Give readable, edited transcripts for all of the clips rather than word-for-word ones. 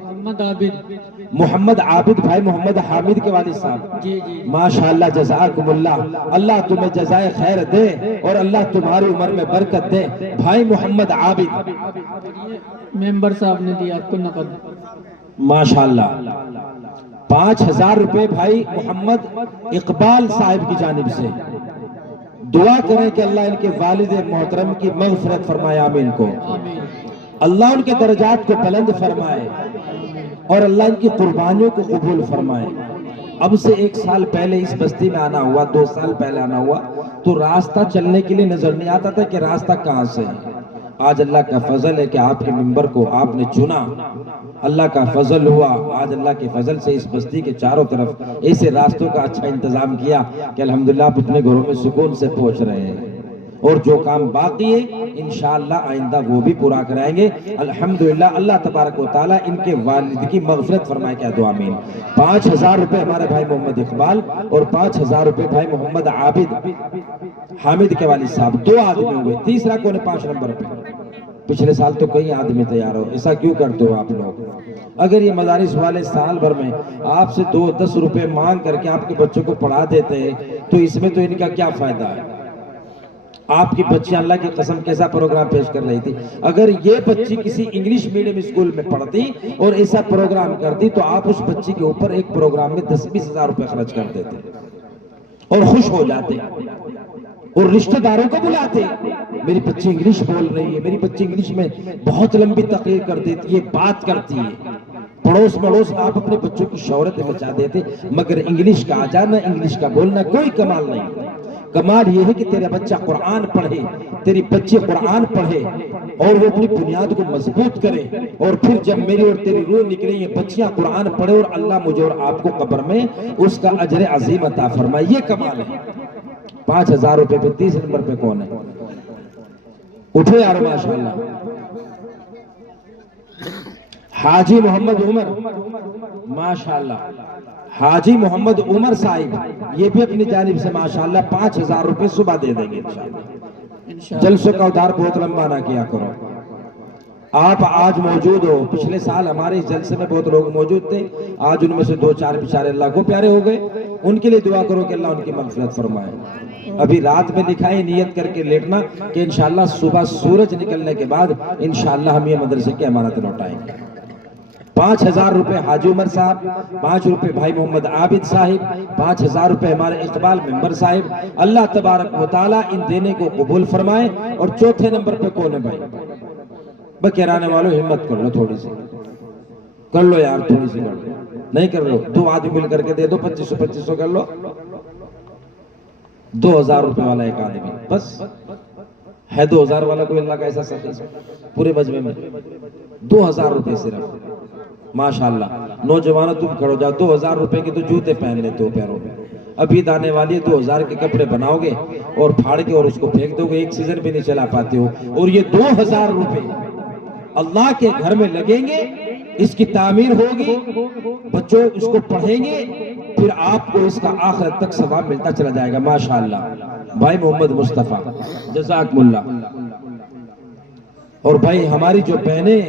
मोहम्मद आबिद भाई मोहम्मद हामिद के वालिद साहब। जी जी माशाअल्लाह, जज़ाकुमुल्लाह, अल्लाह तुम्हें जज़ाए खैर दे और अल्लाह तुम्हारी उम्र में बरकत दे। भाई मोहम्मद आबिद मेंबर साहब ने दिया आपको नकद। माशाअल्लाह 5,000 रुपए भाई मोहम्मद इकबाल साहिब की जानिब से। दुआ करें कि अल्लाह इनके वालिद मोहतरम की मग़फ़िरत फरमाए, आमीन को। अल्लाह उनके दर्जात को बुलंद फरमाए और अल्लाह इनकी कुर्बानियों को कबूल फरमाए। अब से 1 साल पहले इस बस्ती में आना हुआ, 2 साल पहले आना हुआ, तो रास्ता चलने के लिए नजर नहीं आता था कि रास्ता कहाँ से है। आज अल्लाह का फजल है कि आपके मिंबर को आपने चुना, अल्लाह का फजल हुआ। आज अल्लाह के फजल से इस बस्ती के चारों तरफ ऐसे रास्तों का अच्छा इंतजाम किया कि अल्हम्दुलिल्लाह आप अपने घरों में सुकून से पहुंच रहे हैं। और जो काम बाकी है इंशाअल्लाह आइंदा वो भी पूरा कराएंगे अल्हम्दुलिल्लाह। अल्लाह तबारक व तआला इनके वालिद की मग़फ़िरत फरमाए, क्या दुआ आमीन। 5,000 रुपए हमारे भाई मोहम्मद इकबाल और 5,000 रुपए भाई मोहम्मद आबिद हामिद के वालिद साहब। 2 आदमी हुए, तीसरा कौन है 5 नंबर पे? पिछले साल तो कई आदमी तैयार हो, ऐसा क्यों करते हो आप लोग? अगर ये मदारिस वाले साल भर में आपसे 2-10 रुपए मांग करके आपके बच्चों को पढ़ा देते हैं तो इसमें तो इनका क्या फायदा है? आपकी बच्ची अल्लाह की कसम कैसा प्रोग्राम पेश कर रही थी। अगर ये बच्ची किसी इंग्लिश मीडियम स्कूल में पढ़ती और ऐसा प्रोग्राम करती तो आप उस बच्ची के ऊपर एक प्रोग्राम में 10-20 हजार रुपए खर्च कर देते और खुश हो जाते और रिश्तेदारों को बुलाते। मेरी बच्ची इंग्लिश बोल रही है, मेरी बच्ची इंग्लिश में बहुत लंबी तकरीर कर देती है, बात करती है। पड़ोस मड़ोस आप अपने बच्चों की शोहरत मचा देते, मगर इंग्लिश का आ जाना, इंग्लिश का बोलना कोई कमाल नहीं। कमाल यह है कि तेरा बच्चा कुरान पढ़े, तेरी बच्ची कुरान पढ़े और वो अपनी बुनियाद को मजबूत करे। और फिर जब मेरी और तेरी रूह निकले, ये बच्चियां कुरान पढ़े और अल्लाह मुझे और आपको कब्र में उसका अजर अजीम अता फरमाए, ये कमाल है। 5,000 रुपए पे 30 नंबर पे कौन है? उठो यार माशाअल्लाह। हाजी मोहम्मद उमर, माशाअल्लाह हाजी मोहम्मद उमर साहिब, ये भी अपनी जानिब से माशाअल्लाह 5,000 रुपए सुबह दे देंगे इंशाअल्लाह। जलसों का उधार बहुत लंबा ना किया करो। आप आज मौजूद हो, पिछले साल हमारे इस जलसे में बहुत लोग मौजूद थे, आज उनमें से 2-4 बेचारे अल्लाह को प्यारे हो गए। उनके लिए दुआ करो कि अल्लाह उनकी मग़फ़िरत फरमाए। अभी रात में लिखा है नियत करके लेटना कि इंशाअल्लाह सुबह सूरज निकलने के बाद इंशाअल्लाह हम ये मदरसे की अमानत लौटाएंगे। 5,000 रुपए हाजी उमर साहब, 5 रुपए भाई मोहम्मद आबिद साहिब, 5,000 रुपए हमारे इकबाल मेंबर साहिब। अल्लाह तबारक व तआला इन देने को कबूल फरमाए। और चौथे नंबर पे कौन है भाई? बकेराने वालों हिम्मत कर लो, थोड़ी सी कर लो यार, थोड़ी सी कर लो। नहीं कर लो 2 आदमी मिल करके दे दो, 2500 कर लो। 2,000 रुपए वाला एक आदमी बस है। 2,000 वाला कोई अल्लाह का ऐसा सखी पूरे मजमे में 2,000 रुपए सिर्फ। माशाअल्लाह नौजवानों तुम खड़ो जाओ, 2,000 रुपए के तो जूते पहन लेते हो पैरों में, अभी आने वाली 2,000 के कपड़े बनाओगे और फाड़ के और उसको फेंक दोगे, एक सीजन भी नहीं चला पाते हो। और ये 2,000 रुपए अल्लाह के घर में लगेंगे, इसकी तामीर होगी, बच्चों इसको पढ़ेंगे, फिर आपको इसका आखिरत तक सवाब मिलता चला जाएगा। माशाअल्लाह भाई मोहम्मद मुस्तफा, जज़ाकुमुल्लाह। और भाई हमारी जो बहनें,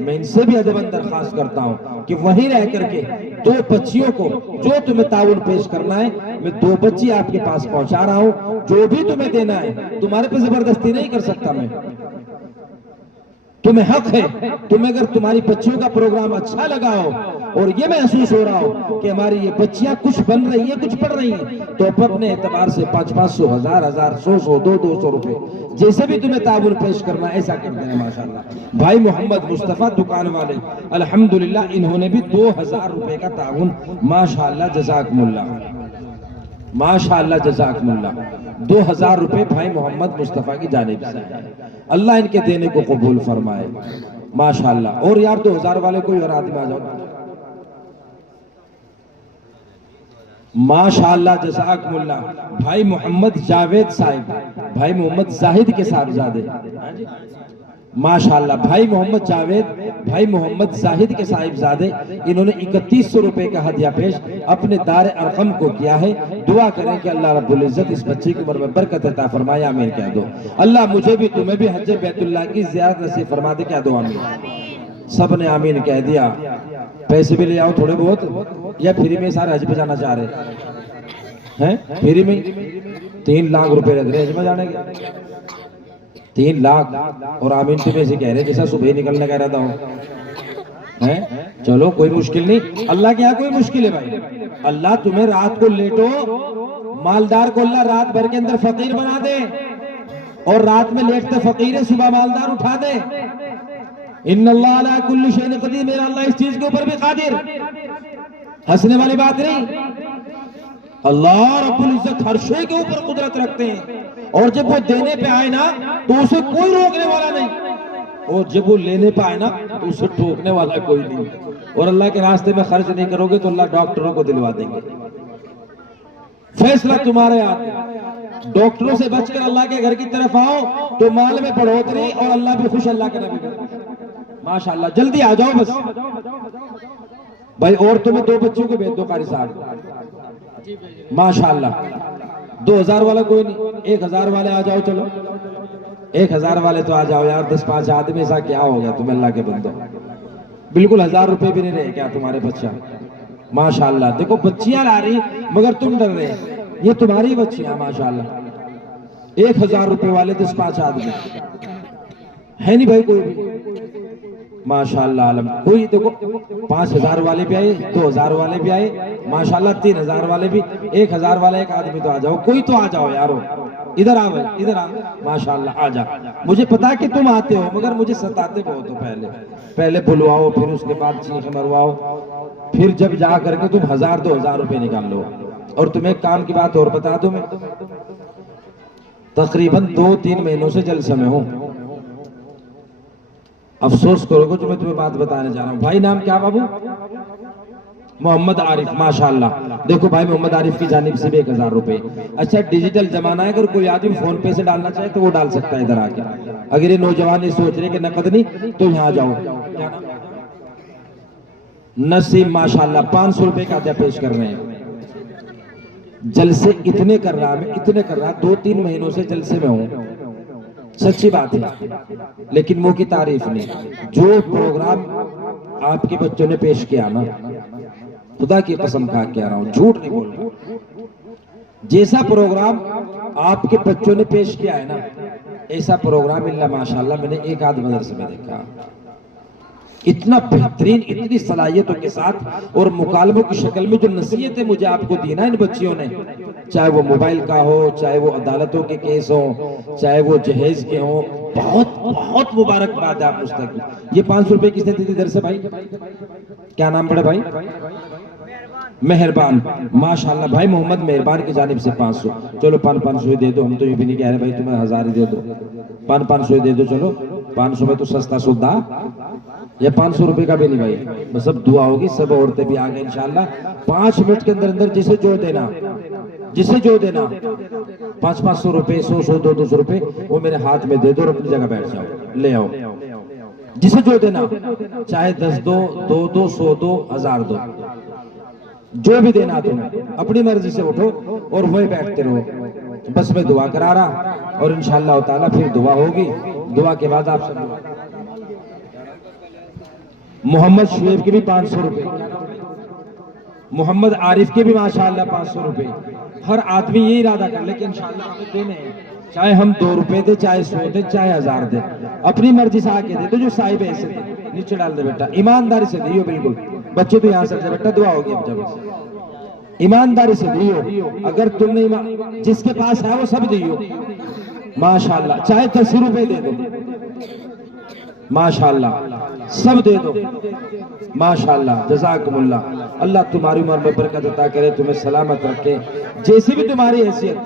मैं इनसे भी अदब दरखास्त करता हूँ कि वहीं रह करके 2 बच्चियों को जो तुम्हें ताउन पेश करना है, मैं 2 बच्ची आपके पास पहुंचा रहा हूँ। जो भी तुम्हें देना है, तुम्हारे पे जबरदस्ती नहीं कर सकता मैं, तुम्हें हक है। तुम्हें अगर तुम्हारी बच्चियों का प्रोग्राम अच्छा लगा हो और ये महसूस हो रहा हो कि हमारी ये बच्चियां कुछ बन रही है, कुछ पढ़ रही हैं, तो अपने एतबार से 500-500, 1000-1000, 100-100, 200-200 रुपए जैसे भी तुम्हें ताबुल पेश करना ऐसा करते हैं। माशाअल्लाह भाई मोहम्मद मुस्तफा दुकान वाले अल्हम्दुलिल्लाह, इन्होंने भी 2,000 रुपए का ताउन, माशाअल्लाह जज़ाकुमुल्लाह, माशाअल्लाह जज़ाकुमुल्लाह। 2,000 रुपए भाई मोहम्मद मुस्तफा की जानिब से, अल्लाह इनके देने को कबूल फरमाए माशाअल्लाह। और यार 2,000 वाले कोई और आदमी आ जाओ, माशाअल्लाह जज़ाकुमुल्लाह। भाई मोहम्मद जावेद साहिब, भाई मोहम्मद जाहिद के साहबजादे, माशाअल्लाह भाई मोहम्मद जावेद, भाई मोहम्मद जाहिद के साहिबजादे, इन्होंने 3100 रुपए का हदिया पेश अपने दार अरकम को किया है। दुआ करें कि अल्लाह रब्बुल इज्जत इस बच्चे की उम्र में बरकत अता फरमाए, आमीन कह दो। अल्लाह मुझे भी तुम्हें भी हज बैतुल्लाह की ज़ियारत नसीब फरमा दे, क्या दो आमीन। सब ने आमीन कह दिया। पैसे भी ले आओ थोड़े बहुत, या फ्री में सारे हज पे जाना चाह रहे हैं? फ्री में 3 लाख रुपए लग रहे हज में जाने के, 3 लाख। और आमीन तुम्हें से कह रहे जैसा सुबह निकलने का रहता हूँ है। चलो कोई मुश्किल नहीं, अल्लाह के यहाँ कोई मुश्किल है भाई? अल्लाह तुम्हें रात को लेटो, मालदार को अल्लाह रात भर के अंदर फकीर बना दे, और रात में लेटते फकीर है, सुबह मालदार उठा दे। इन्नल्लाह अला कुल्ली शैइन कदीर, मेरा अल्लाह इस चीज के ऊपर भी कादिर। हंसने वाली बात नहीं, अल्लाह रब्बुल इज्जत हर शे के ऊपर कुदरत रखते हैं, और जब वो देने पे आए ना तो उसे कोई रोकने वाला नहीं, और जब वो लेने पे आए ना तो उसे ठोकने वाला कोई नहीं। और अल्लाह के रास्ते में खर्च नहीं करोगे तो अल्लाह डॉक्टरों को दिलवा देंगे। फैसला तुम्हारे हाथ में। डॉक्टरों से बचकर अल्लाह के घर की तरफ आओ तो माल में बढ़ोतरी, और अल्लाह भी खुश, अल्लाह के नबी भी। माशाल्लाह, जल्दी आ जाओ बस भाई। और तुम्हें 2 बच्चों को भेज दो कारी साहब, माशाल्लाह। 2000 वाला कोई नहीं, 1000 वाले आ जाओ। चलो 1000 वाले तो आ जाओ यार, 10-5 आदमी, ऐसा क्या हो गया तुम्हें अल्लाह के बंदो? बिल्कुल 1000 रुपए भी नहीं रहे क्या तुम्हारे बच्चा? माशाल्लाह, देखो बच्चियां ला रही मगर तुम डर रहे, ये तुम्हारी बच्चियां माशाल्लाह। 1000 रुपए वाले 10-5 आदमी है नहीं भाई कोई भी, माशाल्लाह आलम। कोई देखो 5000 वाले भी आए, 2000 वाले भी आए, माशाल्लाह 3000 वाले भी, 1000 वाला एक आदमी तो आ जाओ, कोई तो आ जाओ यारो। इधर आओ, इधर आओ, माशाल्लाह आ जा। मुझे पता है कि तुम आते हो मगर मुझे सताते बहुत हो। पहले बुलवाओ, फिर उसके बाद चीख मरवाओ, फिर जब जा करके तुम 1000-2000 रुपए निकाल लो। और तुम्हें काम की बात और बता दूं, मैं तकरीबन 2-3 महीनों से जलसे में हूं। अफसोस करोगे जो मैं तुम्हें बात बताने जा रहा हूँ। भाई नाम क्या बाबू? मोहम्मद आरिफ, माशाल्लाह। देखो भाई मोहम्मद आरिफ की जानिब से भी 1000 रुपए। अच्छा डिजिटल जमाना है, अगर कोई आदमी फोन पे से डालना चाहे तो वो डाल सकता है इधर आके। अगर ये नौजवान ये सोच रहे कि नकद नहीं तो यहाँ जाओ। नसीब माशाल्लाह 500 रुपए का अदा पेश कर रहे हैं। जलसे इतने कर रहा, मैं इतने कर रहा, 2-3 महीनों से जलसे में हूँ, सच्ची बात है, लेकिन मुंह की तारीफ नहीं। जो प्रोग्राम आपके बच्चों ने पेश किया ना, खुदा की कसम खा के आ रहा हूं, झूठ नहीं बोल रहा, जैसा प्रोग्राम आपके बच्चों ने पेश किया है ना, ऐसा प्रोग्राम इल्ला माशाल्लाह मैंने एक आध मदरसे में देखा। इतना बेहतरीन, इतनी सलाहियतों के साथ और मुकालमों की शक्ल में जो नसीहतें मुझे आपको दी ना इन बच्चियों ने, चाहे वो मोबाइल का हो, चाहे वो अदालतों के केस हो, चाहे वो जहेज के हो, बहुत बहुत मुबारकबाद है आप मुस्तकिल। ये 500 रुपए किसने दी थी इधर से भाई? क्या नाम पड़े भाई? मेहरबान, माशाल्लाह भाई मोहम्मद मेहरबान की जानिब से 500। चलो 500 ही दे दो, हम तो ये भी नहीं कह रहे भाई तुम्हें 1000 ही दे दो, 500 ही दे दो। चलो 500 में तो सस्ता सौदा, ये 500 रुपए का भी नहीं भाई, बस सब दुआ होगी, सब औरतें भी आ गए इंशाल्लाह। 5 मिनट के अंदर अंदर जिसे जो देना, जिसे जो देना, 500-500 रुपए, 100-100, 200 रुपए, वो मेरे हाथ में दे दो और अपनी जगह बैठ जाओ, ले आओ। जिसे जो देना, चाहे 10 दो, 2 दो, 100 दो, 1000 दो, जो भी देना तुम अपनी मर्जी से उठो और वही बैठते रहो। बस मैं दुआ करा रहा और इंशाअल्लाह ताला फिर दुआ होगी। दुआ के बाद आप सब। मोहम्मद शुएब के भी 500 रुपए, मोहम्मद आरिफ के भी माशाअल्लाह 500 रुपए। हर आदमी ये इरादा कर ले कि इंशाअल्लाह हमें देने हैं, चाहे हम 2 रुपए दे, चाहे 100 दे, चाहे 1000 दे, अपनी मर्जी से आके दे। तो जो साहिब है ऐसे नीचे डाल दे बेटा, ईमानदारी से दियो, बिल्कुल बच्चे तो यहाँ से बेटा दुआ होगी। अब जब ईमानदारी से दियो, अगर तुमने जिसके पास है वो सब दियो माशाअल्लाह, चाहे 10 रुपए दे दो माशाअल्लाह, सब दे दो माशाअल्लाह, जज़ाकुमुल्लाह। अल्लाह तुम्हारी उम्र में बरकत अता करे, तुम्हें सलामत रखे। जैसे भी तुम्हारी हैसियत,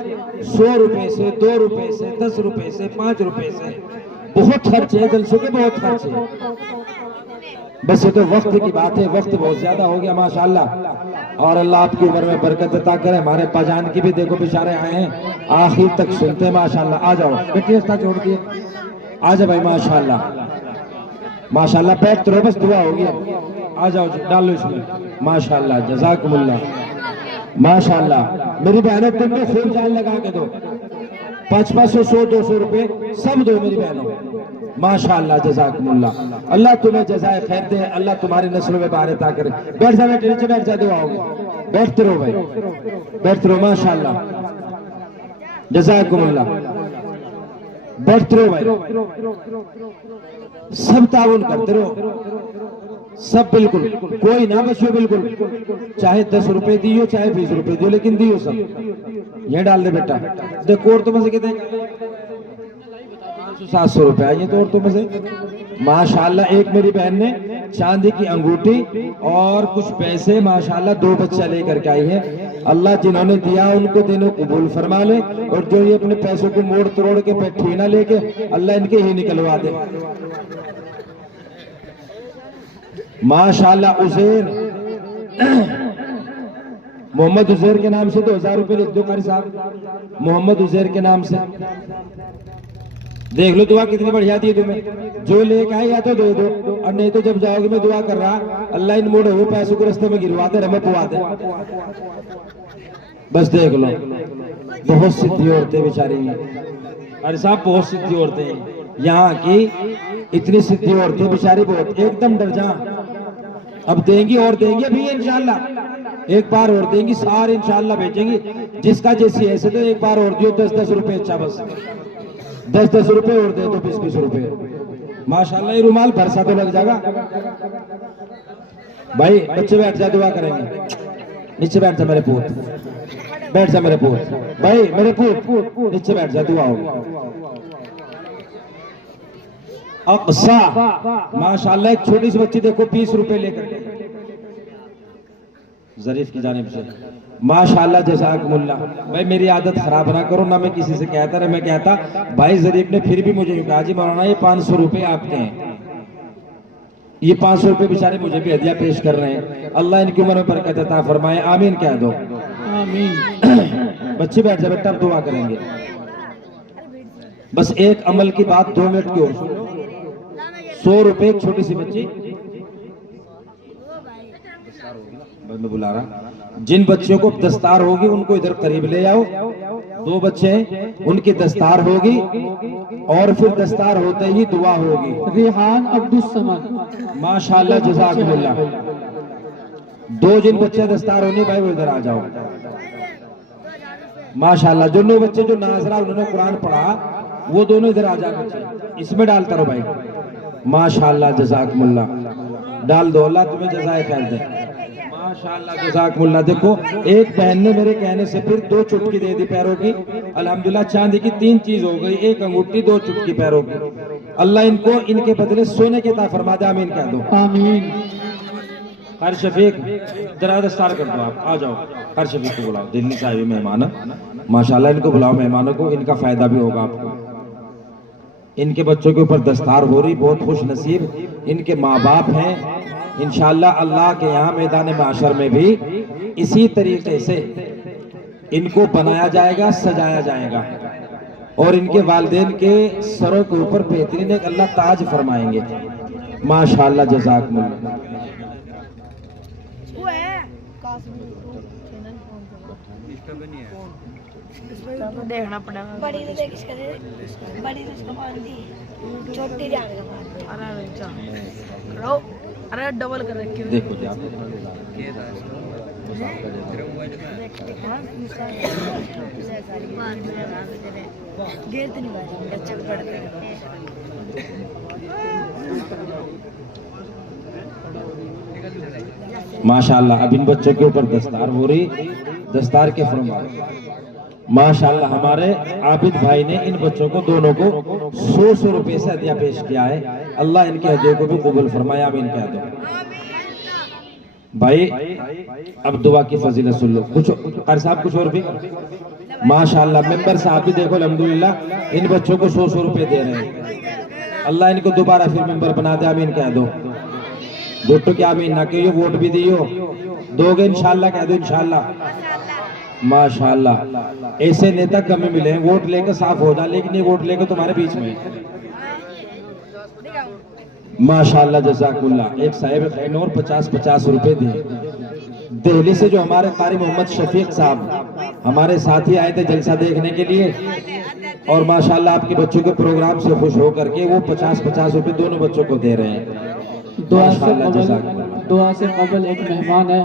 100 रुपए से, 2 रुपए से, 10 रुपए से, 5 रुपए से, बहुत खर्च है जलसों के, बहुत खर्च है। बस ये तो वक्त की बात है, वक्त बहुत ज्यादा हो गया माशाअल्लाह। और अल्लाह आपकी उम्र में बरकत अता करे। हमारे पाजान की भी देखो बेचारे आए हैं, आखिर तक सुनते हैं माशाअल्लाह। आ जाओ बेटी, रास्ता छोड़ दिए, आ जाओ भाई माशाअल्लाह माशाअल्लाह। बैठते रहो, बस दुआ होगी। आ जाओ डालो इसमें माशाअल्लाह, जज़ाकुमुल्लाह माशाअल्लाह। मेरी बहनों तुम भी खूब जान लगा के दो, 500, 100, 200 रुपए सब दो मेरी बहनों। माशाअल्लाह जज़ाकुमुल्लाह। अल्लाह तुम्हें जज़ाए खैर दे, अल्लाह तुम्हारी नस्लों में बारिश अता करे। बैठ जा बेटे, नीचे बैठ जा, दुआ होगी। बैठते रहो भाई, बैठते रहो, माशाअल्लाह जज़ाकुमुल्लाह। बैठते रहो भाई, सब ताउन करते रहो, सब बिल्कुल, कोई ना बचियो बिल्कुल, चाहे 10 रुपए दियो चाहे 20 रुपए दियो, लेकिन दियो सब। ये डाल दे बेटा, देख औरतों में से कितने 700 रुपए आइए तो औरतों में से। माशाल्लाह एक मेरी बहन ने चांदी की अंगूठी और कुछ पैसे माशाल्लाह 2 बच्चा लेकर के आई है। अल्लाह जिन्होंने दिया उनको देने कबूल फरमा ले, और जो ये अपने पैसों को मोड़ तोड़ के पैठी ना लेके अल्लाह इनके ही निकलवा दे। माशाल्लाह उज़ैर मोहम्मद उज़ैर के नाम से 2000 रुपए लिख दो कारी साहब, मोहम्मद उज़ैर के नाम से। देख लो दुआ कितनी बढ़िया दी तुम्हें, जो लेके आए या तो दे दो, और नहीं तो जब जाओगे मैं दुआ कर रहा अल्लाह इन मोड़े हुए पैसों को रास्ते में गिरवा दे, रमे पुआ दे। बस देख लो, बहुत सिद्धि औरतें बेचारी हैं। अरे साहब बहुत सिद्धि औरतें हैं यहाँ की, इतनी सिद्धि औरतें बेचारी बहुत, एकदम डर जा। अब देंगी और देंगे भी इंशाल्लाह, एक बार और देंगी, सारे इंशाल्लाह भेजेंगी। जिसका जैसी ऐसे तो एक बार और दियो 10-10 रुपए, अच्छा बस 10-10 रुपए और दे दो, 20-20 रुपए। माशाल्लाह ये रुमाल भरसा तो लग जाएगा भाई। बच्चे बैठ जा, दुआ करेंगे। नीचे बैठ जा मेरे पूत, बैठ जा मेरे पूत भाई, मेरे पूत नीचे बैठ जा, दुआ होगी। अक्सा माशाल्लाह एक छोटी सी बच्ची देखो 20 रुपए लेकर जरीफ की जानिब से, माशाल्लाह जज़ाकुमुल्लाह। भाई मेरी आदत खराब ना करो, ना मैं किसी से कहता रहे, मैं कहता भाई जरीफ ने फिर भी मुझे कहा जी मौलाना ये 500 रुपए आपके हैं, ये 500 रुपए बेचारे मुझे भी हदिया पेश कर रहे हैं। अल्लाह इनकी उम्र में बरकत अता फरमाए, आमीन कह दो। आमीन। बच्चे बैठ जा बेटा, अब दुआ करेंगे। बस एक अमल की बात 2 मिनट की और 100 रुपए एक छोटी सी बच्ची, मैं बुला रहा, जिन बच्चों को दस्तार होगी उनको इधर करीब ले आओ। 2 बच्चे हैं उनकी दस्तार होगी, और फिर दस्तार होते ही दुआ होगी। रिहान अब्दुल समद, माशाल्लाह जज़ाकुमुल्लाह। 2 जिन बच्चे दस्तार होने भाई वो इधर आ जाओ। माशाल्लाह जो 9 बच्चे जो नाजरा उन्होंने कुरान पढ़ा वो दोनों इधर आ जाओ बच्चे, इसमें डालता रहो भाई। माशाल्लाह जज़ाकुमुल्लाह, डाल दो, अल्लाह तुम्हें जज़ाए खैर दे। माशाल्लाह जज़ाकुमुल्लाह। देखो एक बहन ने मेरे कहने से फिर 2 चुटकी दे दी पैरों की, अल्हम्दुलिल्लाह चांदी की 3 चीज हो गई, 1 अंगूठी 2 चुटकी पैरों की। अल्लाह इनको इनके बदले सोने के अता फरमा दे, आमीन कह दो। आमीन। हर शफीक जरा दस्तार कर दो, आप आ जाओ। हर शफीक को बुलाओ, दिल्ली से आए हुए मेहमान माशाल्लाह, इनको बुलाओ मेहमानों को, इनका फायदा भी होगा आपको। इनके बच्चों के ऊपर दस्तार हो रही, बहुत खुश नसीब इनके माँ बाप हैं। इंशाअल्लाह अल्लाह के यहाँ मैदान माशर में भी इसी तरीके से इनको बनाया जाएगा, सजाया जाएगा, और इनके वालिदैन के सरों के ऊपर बेहतरीन एक अल्लाह ताज फरमाएंगे। माशाअल्लाह जज़ाकुमुल्लाह। देखना पड़ेगा, बड़ी तो देख इसका, बड़ी तो इसका मार दी, छोटी ध्यान का मार। अरे अच्छा करो, अरे डबल कर रखी है, देखो जी आप गेर तो नहीं बाजी, अच्छा पड़ता है। माशाल्लाह अब इन बच्चों के ऊपर दस्तार हो रही, दस्तार के फरमा। माशाल्लाह हमारे आबिद भाई ने इन बच्चों को दोनों को 100 रुपए से हदिया पेश किया है। अल्लाह इनके हदिया को भी कबूल फरमाया, आमीन कह दो भाई। अब दुआ की फजीलत सुन लो, कुछ कार साहब कुछ और भी। माशाल्लाह मेंबर साहब भी देखो अल्हम्दुलिल्लाह इन बच्चों को 100 रुपए दे रहे हैं। अल्लाह इनको दोबारा फिर मेंबर बना दे, आमीन कह दो। दोटो क्या आमीन ना कहियो, वोट भी दियो, दोगे इंशाल्लाह कह दो इंशाल्लाह। माशाल्लाह ऐसे नेता कम ही मिले हैं, वोट लेकर साफ हो जाए, लेकिन ये वोट लेकर तुम्हारे बीच में। माशाल्लाह जज़ाकुल्लाह। एक साहिब खैर और 50-50 रुपए दिए। दिल्ली से जो हमारे कारी मोहम्मद शफीक साहब हमारे साथी आए थे जलसा देखने के लिए, और माशाल्लाह आपके बच्चों के प्रोग्राम से खुश होकर के वो 50-50 रुपए दोनों बच्चों को दे रहे हैं। दुआ माशाल्लाह, जज़ाकल्लाह। से कबल एक मेहमान है।